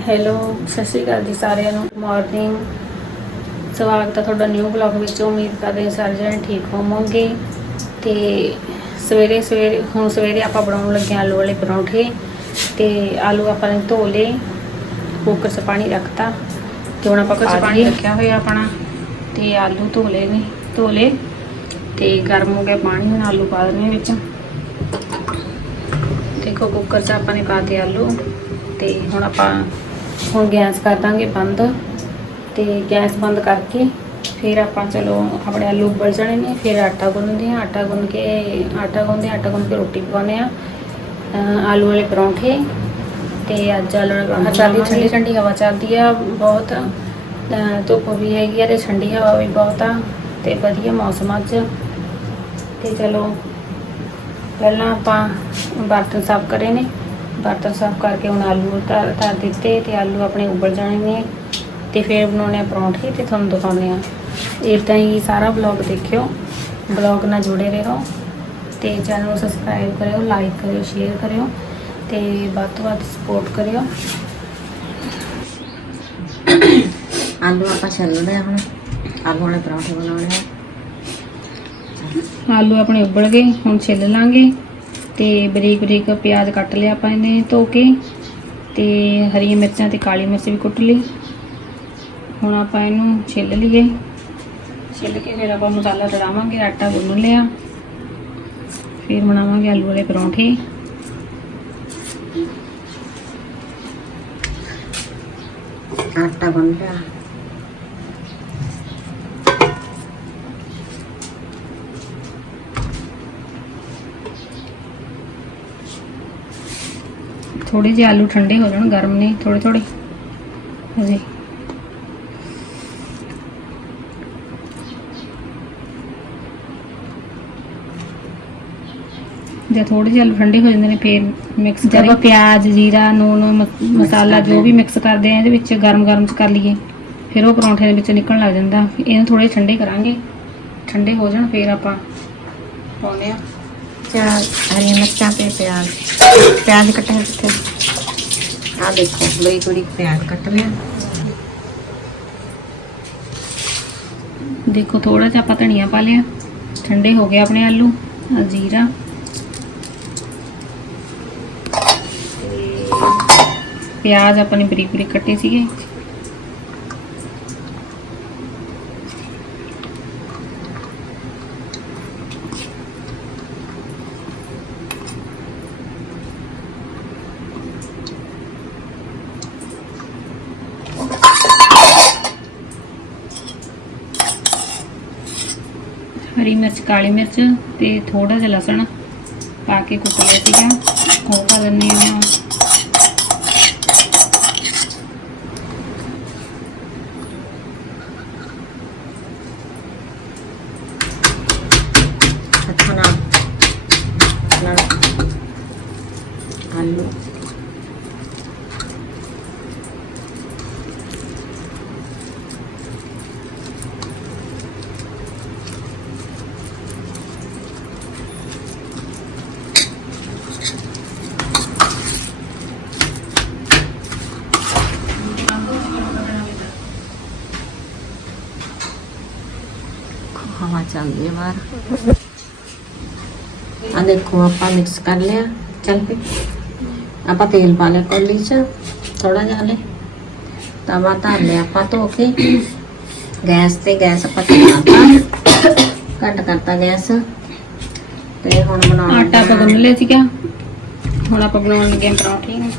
Hello ਸਤਿ ਸ਼੍ਰੀ ਅਕਾਲ ਜੀ ਸਾਰਿਆਂ ਨੂੰ। ਮਾਰਨਿੰਗ ਸਵਾਗਤ ਹੈ ਤੁਹਾਡਾ ਨਿਊ ਬਲੌਗ ਵਿੱਚ। ਉਮੀਦ ਕਰਦੇ ਹਾਂ ਸਾਰੇ ਜਣੇ ਠੀਕ ਹੋਵੋਗੇ। ਤੇ ਸਵੇਰੇ ਸਵੇਰੇ ਹੁਣ ਸਵੇਰੇ ਆਪਾਂ ਬਣਾਉਣ ਲੱਗੇ ਆਲੂ ਵਾਲੇ ਪਰੌਂਠੇ। ਤੇ ਆਲੂ ਆਪਾਂ ਨੇ ਧੋ ਲਏ ਕੁੱਕਰ 'ਚ ਪਾਣੀ ਰੱਖਤਾ। ਤੇ ਹੁਣ ਆਪਾਂ ਕੁਝ ਪਾਣੀ ਰੱਖਿਆ ਹੋਇਆ ਆਪਣਾ। ਤੇ ਆਲੂ ਧੋ ਲਏ ਨੇ ਧੋ ਲਏ। ਤੇ ਗਰਮ ਹੋ ਗਿਆ ਪਾਣੀ ਹੁਣ ਆਲੂ ਪਾ ਦੇਣੇ ਵਿੱਚ। ਦੇਖੋ ਕੁੱਕਰ 'ਚ ਆਪਾਂ ਨੇ ਪਾਤੇ ਆਲੂ। ਤੇ ਹੁਣ ਆਪਾਂ ਹੁਣ ਗੈਸ ਕਰ ਦਾਂਗੇ ਬੰਦ ਤੇ ਗੈਸ ਬੰਦ ਕਰਕੇ ਫਿਰ ਆਪਾਂ ਚਲੋ ਆਪਣੇ ਆਲੂ ਉਬਲ ਜਾਣੇ ਨੇ ਫਿਰ ਆਟਾ ਗੁੰਨਦੇ ਹਾਂ। ਆਟਾ ਗੁੰਨ ਕੇ ਆਟਾ ਗੁੰਨਦੇ ਆਟਾ ਗੁੰਨ ਕੇ ਰੋਟੀ ਪਕਾਉਂਦੇ ਆ ਆਲੂ ਵਾਲੇ ਪਰੌਂਠੇ ਤੇ ਅੱਜ ਆਲੂ ਵਾਲੇ ਪਰੌਂਠੇ ਚੱਲਦੀ ਠੰਡੀ ਠੰਡੀ ਹਵਾ ਚੱਲਦੀ ਆ ਬਹੁਤ ਧੁੱਪ ਵੀ ਹੈਗੀ ਆ ਤੇ ਠੰਡੀ ਹਵਾ ਵੀ ਬਹੁਤ ਆ ਤੇ ਵਧੀਆ ਮੌਸਮ ਅੱਜ। ਤੇ ਚਲੋ ਪਹਿਲਾਂ ਆਪਾਂ ਬਰਤਨ ਸਾਫ਼ ਕਰੇ ਨੇ। ਬਰਤਨ ਸਾਫ਼ ਕਰਕੇ ਹੁਣ ਆਲੂ ਧਰ ਧਰ ਦਿੱਤੇ ਤੇ ਆਲੂ ਆਪਣੇ ਉਬਲ ਜਾਣੇ ਨੇ ਤੇ ਫਿਰ ਬਣਾਉਣੇ ਆ ਪਰੌਂਠੇ ਤੇ ਤੁਹਾਨੂੰ ਦਿਖਾਉਂਦੇ ਆ ਇਦਾਂ ਹੀ ਸਾਰਾ ਵਲੌਗ ਦੇਖਿਓ। ਵਲੌਗ ਨਾਲ ਜੁੜੇ ਰਹੋ ਤੇ ਚੈਨਲ ਨੂੰ ਸਬਸਕ੍ਰਾਈਬ ਕਰਿਓ ਲਾਈਕ ਕਰਿਓ ਸ਼ੇਅਰ ਕਰਿਓ ਤੇ ਵੱਧ ਤੋਂ ਵੱਧ ਸਪੋਰਟ ਕਰਿਓ। ਆਲੂ ਆਪਾਂ ਛਿੱਲਦੇ ਆ ਹੁਣ। ਆਲੂ ਵਾਲੇ ਪਰੌਂਠੇ ਬਣਾਉਣੇ ਆ। ਆਲੂ ਆਪਣੇ ਉਬਲ ਗਏ ਹੁਣ ਛਿੱਲ ਲਾਂਗੇ। ਤੇ ਬਰੀਕ ਬਰੀਕ ਪਿਆਜ਼ ਕੱਟ ਲਿਆ ਆਪਾਂ ਇਹਨੇ ਧੋ ਕੇ ਤੇ ਹਰੀਆਂ ਮਿਰਚਾਂ ਤੇ ਕਾਲੀ ਮਿਰਚ ਵੀ ਕੁੱਟ ਲਈ। ਹੁਣ ਆਪਾਂ ਇਹਨੂੰ ਛਿੱਲ ਲਈਏ। ਛਿੱਲ ਕੇ ਫਿਰ ਆਪਾਂ ਮਸਾਲਾ ਰਲਾਵਾਂਗੇ ਆਟਾ ਗੁੰਨ ਲਿਆ। ਫਿਰ ਬਣਾਵਾਂਗੇ ਆਲੂ ਵਾਲੇ ਪਰੌਂਠੇ। ਆਟਾ ਗੁੰਨ ਲਿਆ ਥੋੜੇ ਜਿਹੇ ਆਲੂ ਠੰਡੇ ਹੋ ਜਾਣ ਗਰਮ ਨਹੀਂ ਥੋੜੇ ਥੋੜੇ ਹਜੇ। ਜਦ ਥੋੜੇ ਜਿਹੇ ਆਲੂ ਠੰਡੇ ਹੋ ਜਾਂਦੇ ਨੇ ਫੇਰ ਮਿਕਸ ਜਦੋਂ ਪਿਆਜ਼ ਜੀਰਾ ਨੂਨ ਮਸਾਲਾ ਜੋ ਵੀ ਮਿਕਸ ਕਰਦੇ ਆ ਇਹਦੇ ਵਿੱਚ ਗਰਮ ਗਰਮ ਚ ਕਰ ਲਈਏ। ਫਿਰ ਉਹ ਪਰੌਂਠੇ ਦੇ ਵਿੱਚ ਨਿਕਲਣ ਲੱਗ ਜਾਂਦਾ। ਇਹਨੂੰ ਥੋੜੇ ਠੰਡੇ ਕਰਾਂਗੇ। ਠੰਡੇ ਹੋ ਜਾਣ ਫੇਰ ਆਪਾਂ ਪਾਉਨੇ ਆ ਚਾਰ ਹਰੀਆਂ ਮਿਰਚਾਂ ਤੇ ਪਿਆਜ਼। ਪਿਆਜ਼ ਕੱਟਿਆ ਕਿੱਥੇ? ਆ ਦੇਖੋ ਬਰੀਕ ਬਰੀਕ ਪਿਆਜ਼ ਕੱਟ ਲਿਆ ਦੇਖੋ ਥੋੜਾ ਜਿਹਾ ਆਪਾਂ ਧਨੀਆ ਪਾ ਲਿਆ। ਠੰਡੇ ਹੋ ਗਏ ਆਪਣੇ ਆਲੂ, ਆਹ ਜੀਰਾ। ਪਿਆਜ਼ ਆਪਾਂ ਨੇ ਬਰੀਕ ਬਰੀਕ ਕੱਟੇ ਸੀਗੇ। ਹਰੀ ਮਿਰਚ, ਕਾਲੀ ਮਿਰਚ ਤੇ ਥੋੜਾ ਜਿਹਾ ਲਸਣ ਪਾ ਕੇ ਕੁੱਟ ਲਿਆ ਸੀਗਾ। ਉਹ ਪਾ ਦਿੰਦੇ ਹਾਂ ਹੱਥਾਂ ਨਾਲ। ਨਾਲ। ਆਲੂ। ਹਵਾ ਚੱਲਦੀ ਹੈ ਬਾਹਰ। ਆ ਦੇਖੋ ਆਪਾਂ ਮਿਕਸ ਕਰ ਲਿਆ। ਚੱਲ ਪਈ ਆਪਾਂ ਤੇਲ ਪਾ ਲਿਆ ਕੋਲੀ ਚ ਥੋੜਾ ਜਿਹਾ ਹਲੇ। ਤਵਾ ਧਰ ਲਿਆ ਆਪਾਂ ਧੋ ਕੇ। ਗੈਸ ਤੇ ਗੈਸ ਆਪਾਂ ਧਰਤਾ ਘੱਟ ਕਰਤਾ ਗੈਸ। ਤੇ ਹੁਣ ਬਣਾਉਣਾ ਆਟਾ ਆਪਾਂ ਲਿਆ ਸੀਗਾ। ਹੁਣ ਆਪਾਂ ਬਣਾਉਣ ਲੱਗੇ ਹਾਂ ਪਰੌਂਠੇ।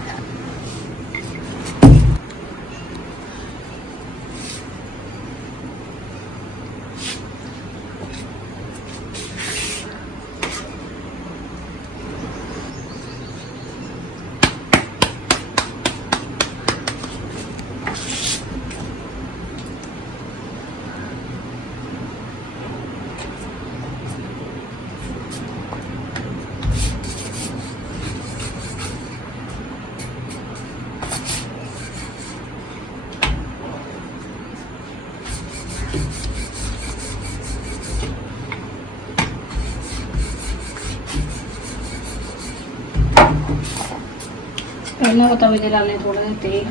ਇਹਨਾਂ को तवे में डालने थोड़ा सा तेल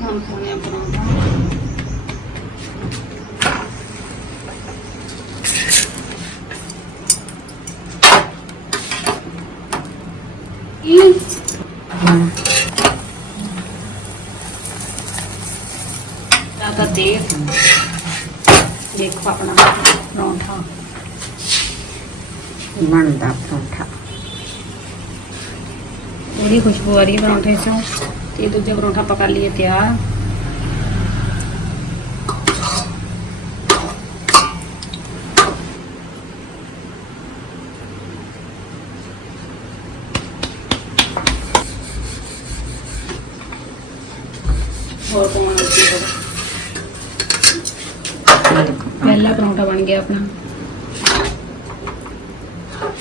हम खाने पराठा ਜ਼ਿਆਦਾ ਦੇਰ ਦੇਖੋ ਆਪਣਾ ਬਣਦਾ ਪਰੌਂਠਾ। ਖੁਸ਼ਬੂ ਆ ਰਹੀ ਹੈ ਪਰੌਂਠੇ ਚੋਂ। ਤੇ ਦੂਜਾ ਪਰੌਂਠਾ ਆਪਾਂ ਕਰ ਲਈਏ ਤਿਆਰ। ਹੋਰ ਪਾਉਣਾ ਪਹਿਲਾ ਪਰੌਂਠਾ ਬਣ ਗਿਆ ਆਪਣਾ। ਆਲੂ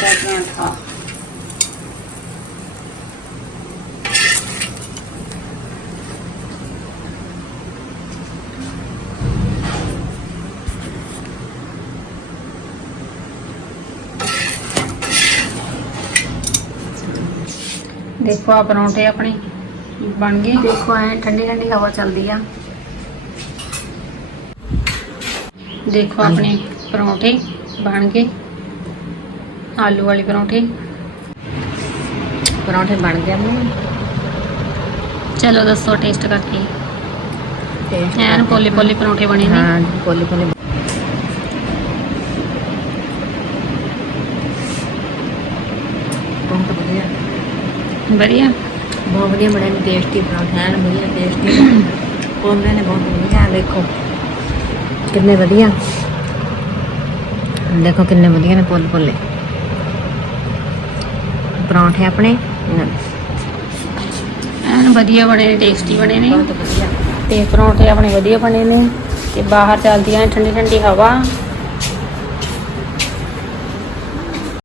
ਦਾ ਪਰਾਂਠਾ ਦੇਖੋ ਆ ਪਰੌਂਠੇ ਆਪਣੇ ਬਣ ਗਏ। ਦੇਖੋ ਐ ਠੰਡੀ ਠੰਡੀ ਹਵਾ ਚੱਲਦੀ ਆ। ਦੇਖੋ ਆਪਣੇ ਪਰੌਂਠੇ ਬਣ ਗਏ। ਆਲੂ ਵਾਲੇ ਪਰੌਂਠੇ। ਪਰੌਂਠੇ ਬਣ ਗਏ ਮੰਮੀ ਚਲੋ ਦੱਸੋ ਟੇਸਟ ਕਰਕੇ। ਟੇਸਟ ਐਨ ਪੋਲੇ ਪੋਲੇ ਪਰੌਂਠੇ ਬਣੇ ਨੇ। ਹਾਂ ਕੋਲੀ ਕੋਲੀ ਬਹੁਤ ਵਧੀਆ। ਵਧੀਆ। ਬਹੁਤ ਵਧੀਆ ਬਣੇ ਨੇ ਟੇਸਟੀ ਪਰੌਂਠੇ ਐਨ ਵਧੀਆ ਟੇਸਟੀ ਕੋਨੇ ਨੇ ਬਹੁਤ ਵਧੀਆ ਦੇਖੋ। ਕਿੰਨੇ ਵਧੀਆ। ਦੇਖੋ ਕਿੰਨੇ ਵਧੀਆ ਨੇ ਪੁੱਲ ਪੁੱਲੇ ਪਰੌਂਠੇ ਆਪਣੇ। ਐਨ ਵਧੀਆ ਬਣੇ ਨੇ ਟੇਸਟੀ ਬਣੇ ਨੇ। ਬਹੁਤ ਵਧੀਆ। ਤੇ ਪਰੌਂਠੇ ਆਪਣੇ ਵਧੀਆ ਬਣੇ ਨੇ। ਤੇ ਬਾਹਰ ਚੱਲਦੀ ਐ ਠੰਡੀ ਠੰਡੀ ਹਵਾ।